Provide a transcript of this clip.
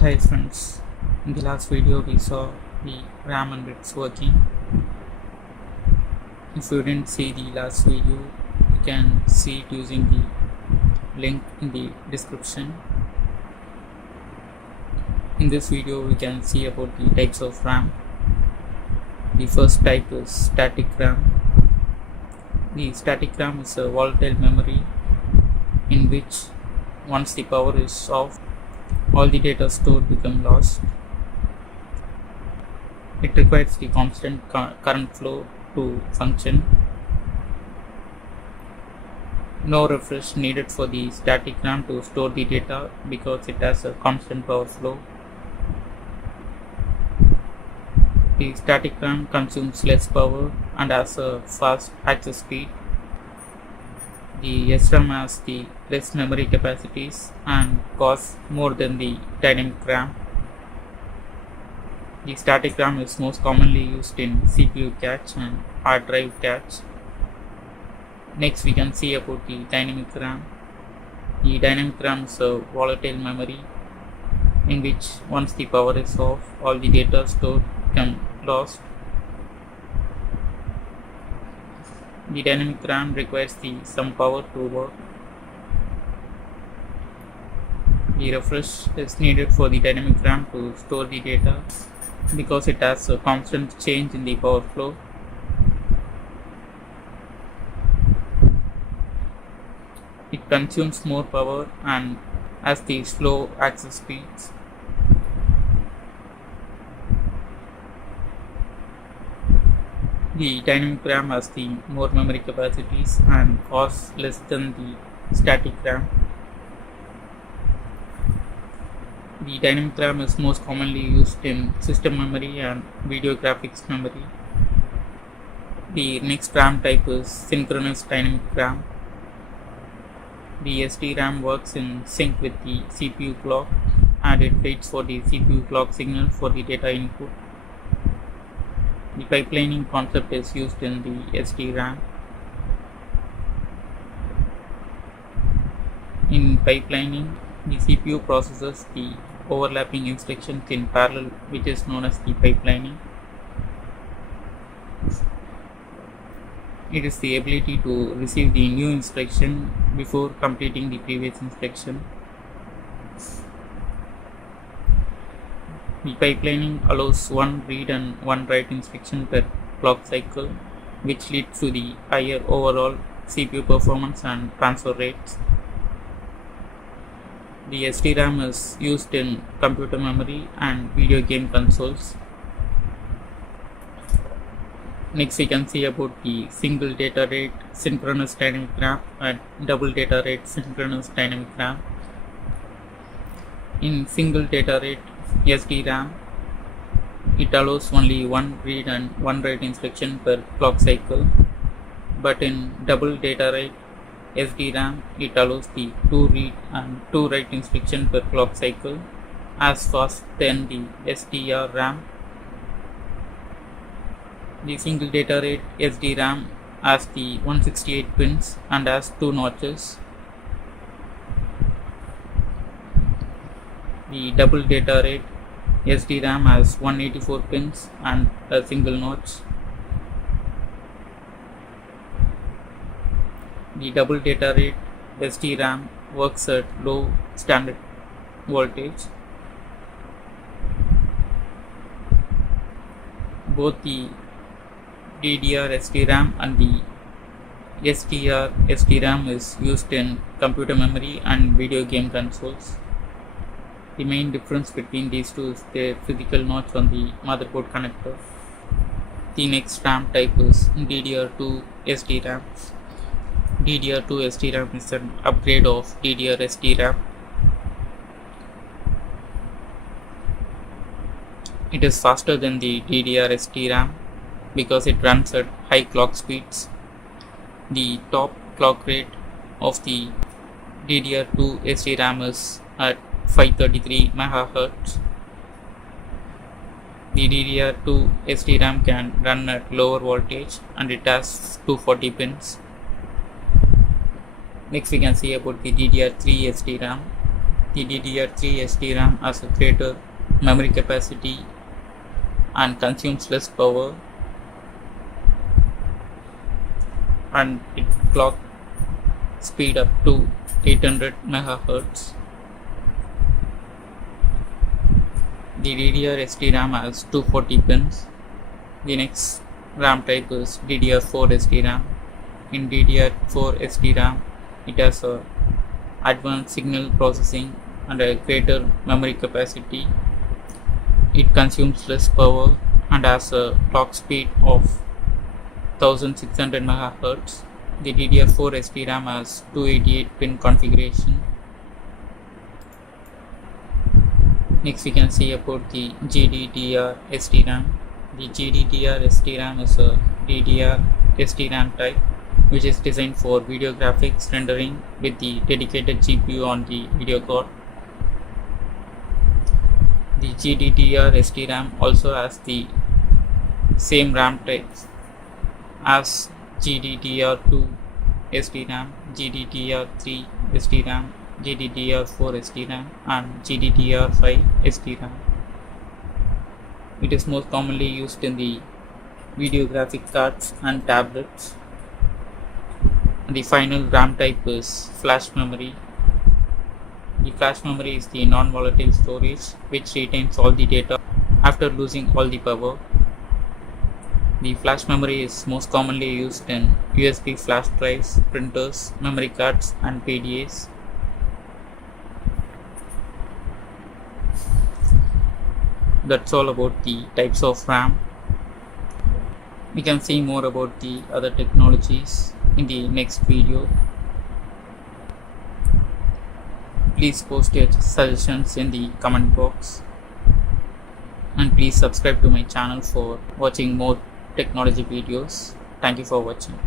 Hi friends, in the last video we saw the RAM and bits working. If you didn't see the last video, you can see it using the link in the description. In this video we can see about the types of RAM. The first type is static RAM. The static RAM is a volatile memory in which once the power is off, all the data stored become lost. It requires the constant current flow to function. No refresh needed for the static RAM to store the data because it has a constant power flow. The static RAM consumes less power and has a fast access speed. The SDRAM has the less memory capacities and costs more than the dynamic RAM. The static RAM is most commonly used in CPU cache and hard drive cache. Next we can see about the dynamic RAM. The dynamic RAM is a volatile memory in which once the power is off, all the data stored become lost. The dynamic RAM requires some power to work. The refresh is needed for the dynamic RAM to store the data because it has a constant change in the power flow. It consumes more power and has the slow access speeds. The dynamic RAM has the more memory capacities and costs less than the static RAM. The dynamic RAM is most commonly used in system memory and video graphics memory. The next RAM type is Synchronous Dynamic RAM. The SDRAM works in sync with the CPU clock and it waits for the CPU clock signal for the data input. The pipelining concept is used in the SDRAM. In pipelining, the CPU processes the overlapping instructions in parallel, which is known as the pipelining. It is the ability to receive the new instruction before completing the previous instruction. The pipelining allows one read and one write instruction per clock cycle, which leads to the higher overall CPU performance and transfer rates. The SDRAM is used in computer memory and video game consoles. Next we can see about the single data rate synchronous dynamic RAM and double data rate synchronous dynamic RAM. In single data rate SDRAM, it allows only one read and one write instruction per clock cycle, but in double data rate SDRAM, it allows the 2 read and 2 write instruction per clock cycle, as fast than the SDRAM. The single data rate SDRAM has the 168 pins and has 2 notches. The double data rate SDRAM has 184 pins and a single notch. The double data rate SDRAM works at low standard voltage. Both the DDR SDRAM and the SDR SDRAM is used in computer memory and video game consoles. The main difference between these two is their physical notch on the motherboard connector. The next RAM type is DDR2 SDRAM. DDR2 SDRAM is an upgrade of DDR SDRAM. It is faster than the DDR SDRAM because it runs at high clock speeds. The top clock rate of the DDR2 SDRAM is at 533 MHz. The DDR2 SDRAM can run at lower voltage and it has 240 pins. Next we can see about the DDR3 SDRAM. The DDR3 SDRAM has a greater memory capacity and consumes less power, and it clock speed up to 800 MHz. The DDR SDRAM has 240 pins. The next RAM type is DDR4 SDRAM. In DDR4 SDRAM, it has a advanced signal processing and a greater memory capacity. It consumes less power and has a clock speed of 1600 MHz. The DDR4 SDRAM has 288 pin configuration. Next we can see about the GDDR SDRAM. The GDDR SDRAM is a DDR SDRAM type which is designed for video graphics rendering with the dedicated GPU on the video card. The GDDR SDRAM also has the same RAM types as GDDR2 SDRAM, GDDR3 SDRAM, GDDR4 SDRAM and GDDR5 SDRAM. It is most commonly used in the video graphic cards and tablets. The final RAM type is flash memory. The flash memory is the non-volatile storage which retains all the data after losing all the power. The flash memory is most commonly used in USB flash drives, printers, memory cards and PDAs. That's all about the types of RAM. We can see more about the other technologies in the next video. Please post your suggestions in the comment box and please subscribe to my channel for watching more technology videos. Thank you for watching.